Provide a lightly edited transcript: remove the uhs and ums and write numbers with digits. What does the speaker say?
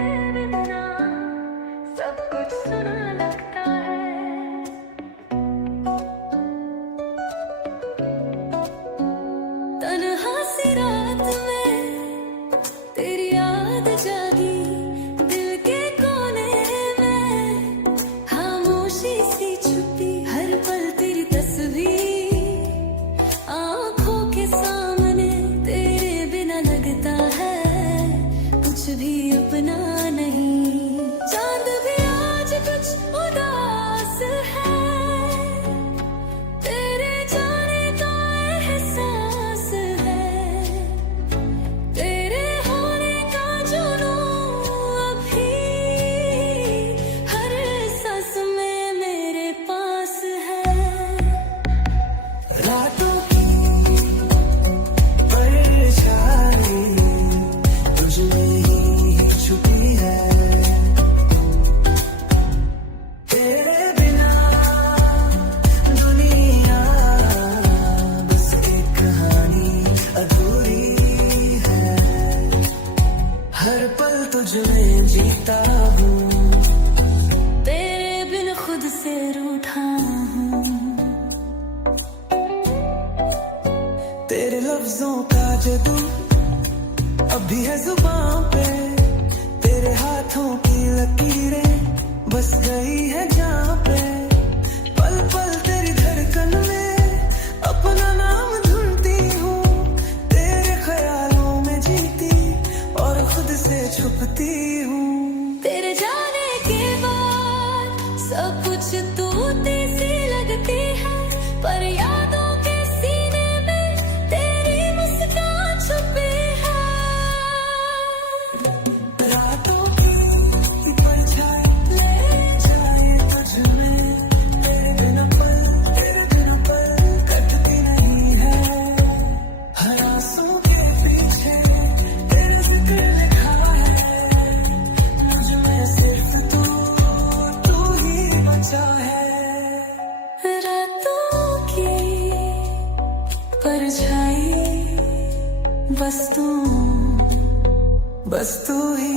बिना सब कुछ सुना लगता है। तन्हा सी रात में तेरी याद जागी, दिल के कोने में खामोशी सी छुपी, हर पल तेरी तस्वीर आंखों के सामने, तेरे बिना लगता है कुछ भी अपना नहीं। चांद भी आज कुछ उदास है, तेरे जाने का एहसास है, तेरे होने का जुनून अभी हर सांस में मेरे पास है। रातों की परछाई तुझ में ही छुपी है, तेरे बिना दुनिया बस एक कहानी अधूरी है। हर पल तुझ में जीता हूँ, तेरे बिन खुद से रूठा हूँ। तेरे लफ्जों का जादू अभी है जुबान पे, तेरे हाथों की लकीरें बस गई है जहाँ पे। पल पल तेरी धड़कन में अपना नाम ढूंढती हूँ, तेरे ख्यालों में जीती और खुद से छुपती हूँ। तेरे जाने के बाद सब कुछ तूती सी लगती है, पर यादों के सीने में तेरी मुस्कान छुपी है। रातों की परछाई ले जाए तुझ में, तेरे बिना पल कटती नहीं है। हर आंसू के पीछे तेरा जिक्र लिखा है, मुझ में सिर्फ तू ही बचा है। रातों की परछाई बस तू बस तू ही